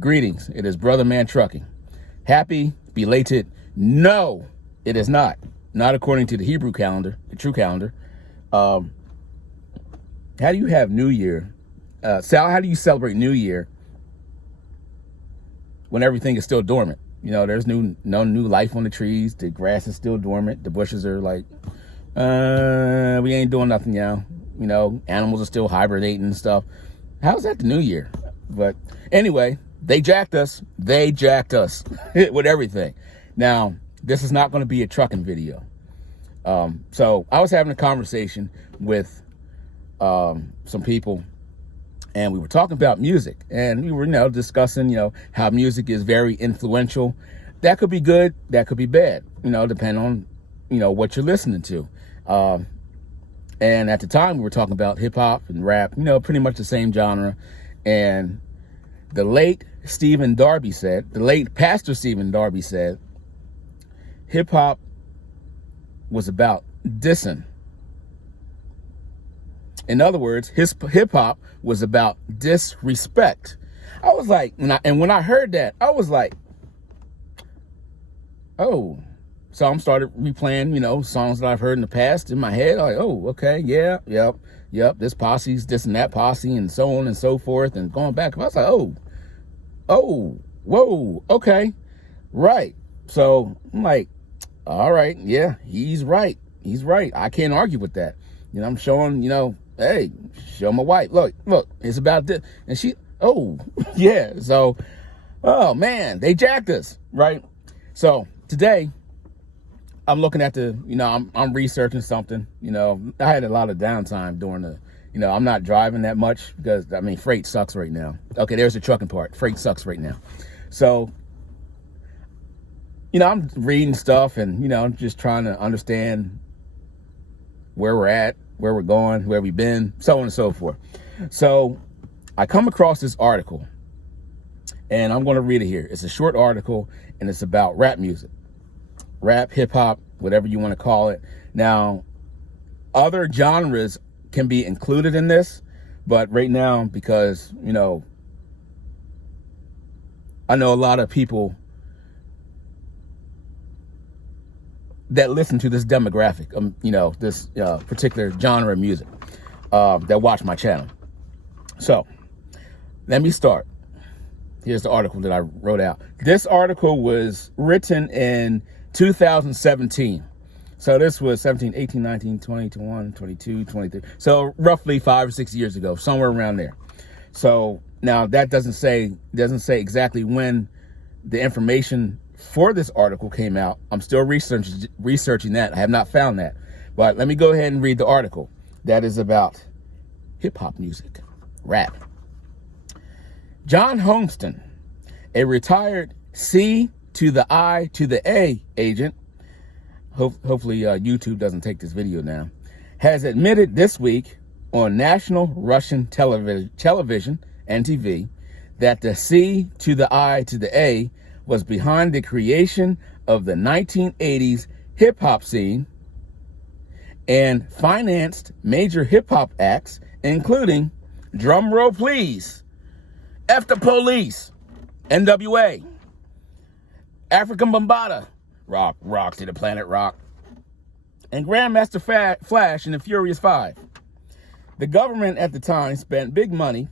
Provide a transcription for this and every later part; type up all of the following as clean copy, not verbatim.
Greetings. It is Brother Man Trucking. Happy, belated. No, it is not. Not according to the Hebrew calendar, the true calendar. How do you have New Year? Sal, how do you celebrate New Year when everything is still dormant? You know, there's no new life on the trees. The grass is still dormant. The bushes are like, we ain't doing nothing now. You know, animals are still hibernating and stuff. How's that the New Year? But anyway, they jacked us. They jacked us with everything. Now, this is not going to be a trucking video. So I was having a conversation with some people, and we were talking about music, and we were, discussing, how music is very influential. That could be good. That could be bad, depending on, what you're listening to. And at the time we were talking about hip hop and rap, pretty much the same genre. And the late Pastor Stephen Darby said, hip hop was about dissing. In other words, hip hop was about disrespect. I was like, when I heard that, I was like, oh. So I started replaying, songs that I've heard in the past in my head. Like, oh, okay, yeah, yep. This posse's this and that posse and so on and so forth, and going back. I was like, oh, whoa, okay, right. So I'm like, all right, yeah, he's right. I can't argue with that. I'm showing, hey, show my wife. Look, it's about this. And she, oh, yeah. So, oh, man, they jacked us, right? So today, I'm looking at I'm researching something. I had a lot of downtime during I'm not driving that much because, freight sucks right now. Okay, there's the trucking part. Freight sucks right now. So, I'm reading stuff and, just trying to understand where we're at, where we're going, where we've been, so on and so forth. So I come across this article, and I'm going to read it here. It's a short article, and it's about rap music. Rap, hip hop, whatever you want to call it. Now, other genres can be included in this, but right now, because, I know a lot of people that listen to this demographic, this particular genre of music, that watch my channel. So let me start. Here's the article that I wrote out. This article was written in 2017. So this was 17, 18, 19, 20, 21, 22, 23. So roughly 5 or 6 years ago, somewhere around there. So now that doesn't say exactly when the information for this article came out. I'm still researching that. I have not found that. But let me go ahead and read the article that is about hip hop music, rap. John Holmeston, a retired C to the I to the A agent, hopefully YouTube doesn't take this video down, has admitted this week on national Russian television, NTV, that the C to the I to the A was behind the creation of the 1980s hip-hop scene and financed major hip-hop acts, including, drum roll please, F the Police, NWA, African Bambaataa, Rock to the Planet Rock, and Grandmaster Flash and the Furious Five. The government at the time spent big money,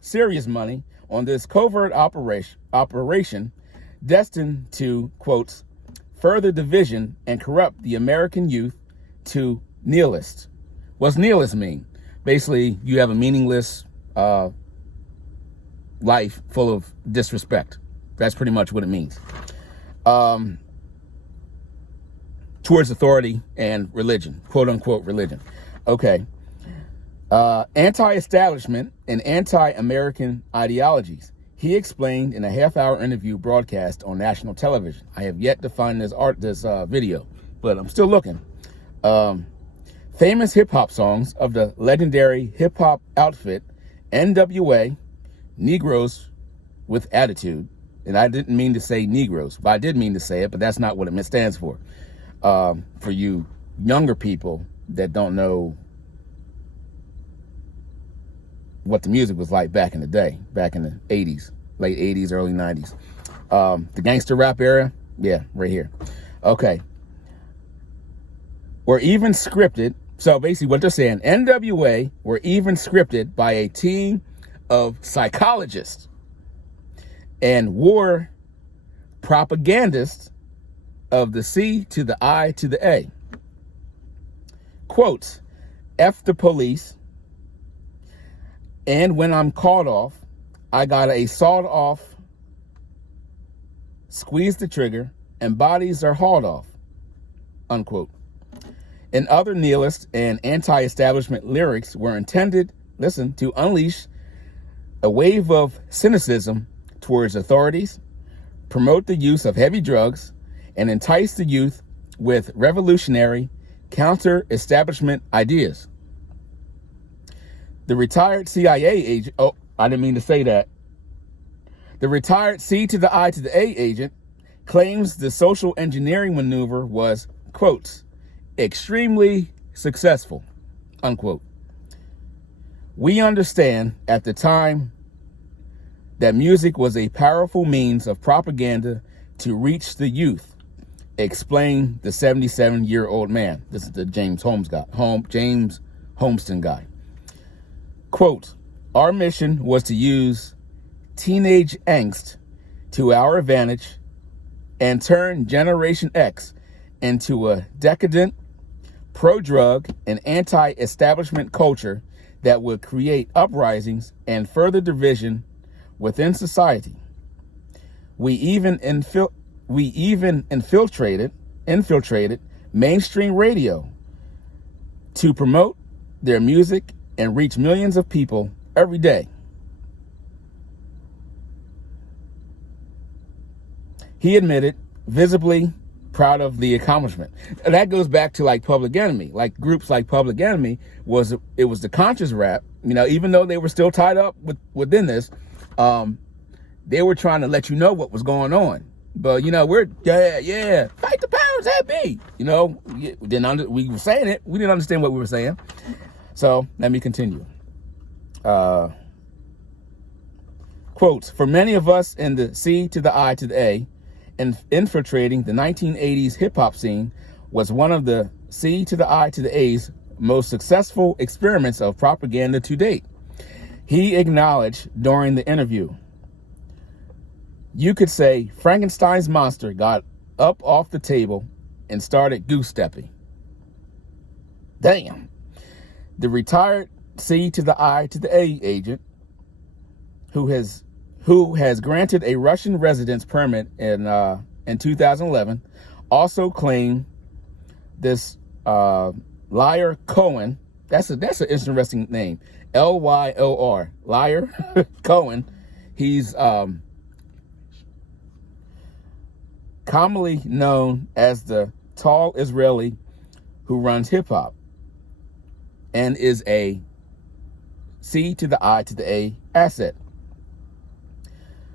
serious money, on this covert operation destined to, quotes, further division and corrupt the American youth to nihilists. What's nihilist mean? Basically, you have a meaningless life full of disrespect. That's pretty much what it means. Towards authority and religion, quote unquote religion. Okay. Anti-establishment and anti-American ideologies. He explained in a half-hour interview broadcast on national television. I have yet to find this video, but I'm still looking. Famous hip-hop songs of the legendary hip-hop outfit NWA, Negroes with Attitude. And I didn't mean to say Negroes, but I did mean to say it, but that's not what it stands for. For you younger people that don't know what the music was like back in the day, back in the 80s, late 80s, early 90s. The gangster rap era, yeah, right here. Okay. Were even scripted. So basically what they're saying, NWA were even scripted by a team of psychologists and war propagandists of the C to the I to the A. Quotes, F the police, and when I'm called off, I got a sawed off, squeeze the trigger, and bodies are hauled off, unquote. And other nihilist and anti-establishment lyrics were intended, listen, to unleash a wave of cynicism towards authorities, promote the use of heavy drugs, and entice the youth with revolutionary counter-establishment ideas. The retired CIA agent, oh, I didn't mean to say that. The retired C to the I to the A agent claims the social engineering maneuver was, quotes, extremely successful, unquote. We understand at the time that music was a powerful means of propaganda to reach the youth, explained the 77-year-old man. This is the James Homeston guy. Quote, our mission was to use teenage angst to our advantage and turn Generation X into a decadent, pro-drug, and anti-establishment culture that would create uprisings and further division within society. We even infiltrated mainstream radio to promote their music and reach millions of people every day. He admitted, visibly proud of the accomplishment. And that goes back to like Public Enemy. Like groups like Public Enemy was the conscious rap. You know, even though they were still tied up within this, they were trying to let you know what was going on. But you know, we're fight the powers that be. You know, we were saying it. We didn't understand what we were saying. So let me continue. Quotes, for many of us in the C to the I to the A, and infiltrating the 1980s hip-hop scene was one of the C to the I to the A's most successful experiments of propaganda to date. He acknowledged during the interview, you could say Frankenstein's monster got up off the table and started goose-stepping. Damn. The retired C to the I to the A agent who has granted a Russian residence permit in 2011 also claimed this Liar Cohen. That's an interesting name. Lyor, Liar Cohen. He's commonly known as the tall Israeli who runs hip hop and is a C to the I to the A asset.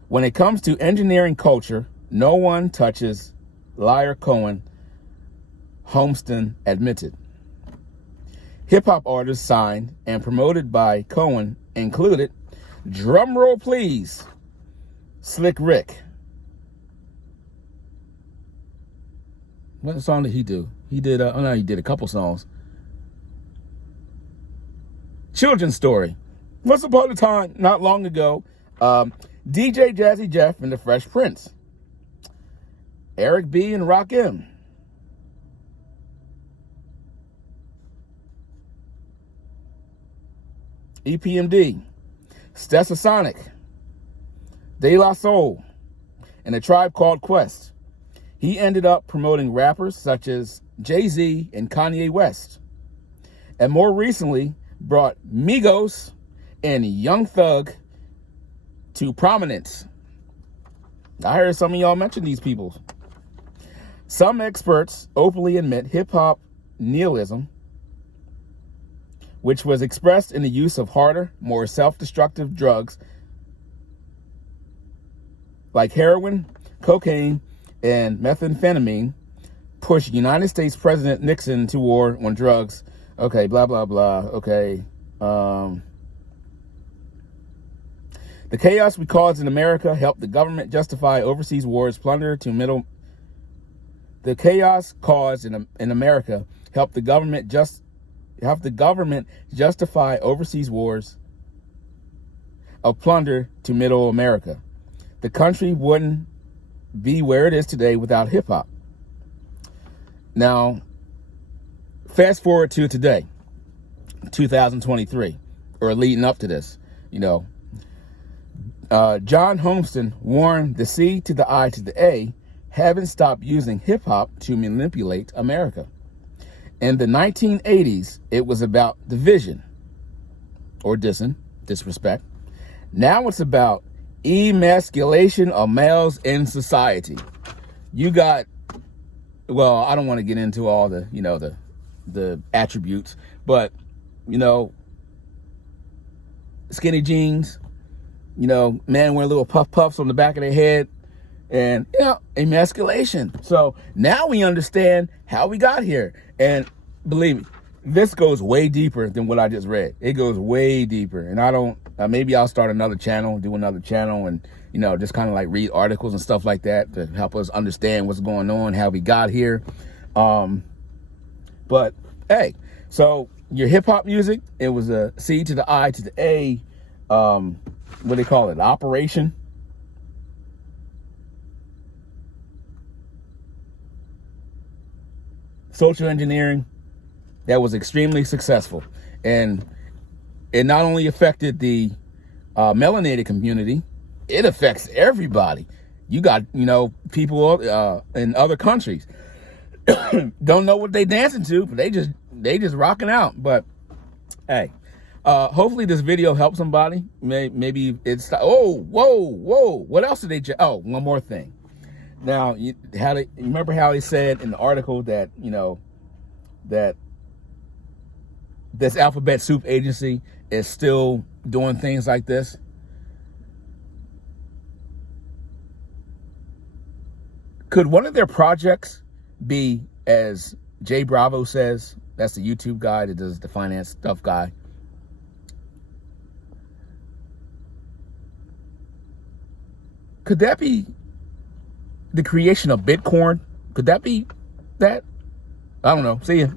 When it comes to engineering culture, no one touches Liar Cohen, Homeston admitted. Hip-hop artists signed and promoted by Cohen included, drumroll please, Slick Rick. What song did he do? He did, he did a couple songs. Children's Story. Once upon a time, not long ago, DJ Jazzy Jeff and the Fresh Prince. Eric B. and Rakim. EPMD. Stetsasonic. De La Soul. And a Tribe Called Quest. He ended up promoting rappers such as Jay-Z and Kanye West. And more recently, brought Migos and Young Thug to prominence. I heard some of y'all mention these people. Some experts openly admit hip-hop nihilism, which was expressed in the use of harder, more self-destructive drugs like heroin, cocaine, and methamphetamine, pushed United States President Nixon to war on drugs. Okay, blah, blah, blah. Okay. The chaos we caused in America helped the government justify overseas wars, plunder to middle. The chaos caused in America helped the government justify overseas wars of plunder to middle America. The country wouldn't be where it is today without hip hop. Now, fast forward to today, 2023, or leading up to this, John Homeston warned the C to the I to the A haven't stopped using hip hop to manipulate America. In the 1980s, it was about division or disrespect. Now it's about emasculation of males in society. You got, well, I don't want to get into all the, the attributes, but, skinny jeans, man wearing little puffs on the back of their head, and, emasculation. So now we understand how we got here. And believe me, this goes way deeper than what I just read. It goes way deeper. And maybe I'll start another channel, do another channel, and, just kind of like read articles and stuff like that to help us understand what's going on, how we got here. But hey, so your hip hop music, it was a C to the I to the A, what do they call it? Operation. Social engineering that was extremely successful. And it not only affected the melanated community, it affects everybody. You got, people in other countries don't know what they dancing to, but they just rocking out. But hey, hopefully this video helps somebody. Maybe it's, whoa. What else did they, one more thing. Now, you remember how he said in the article that, that this alphabet soup agency is still doing things like this? Could one of their projects be, as Jay Bravo says, that's the YouTube guy that does the finance stuff guy, could that be the creation of Bitcoin? Could that be that? I don't know. See ya.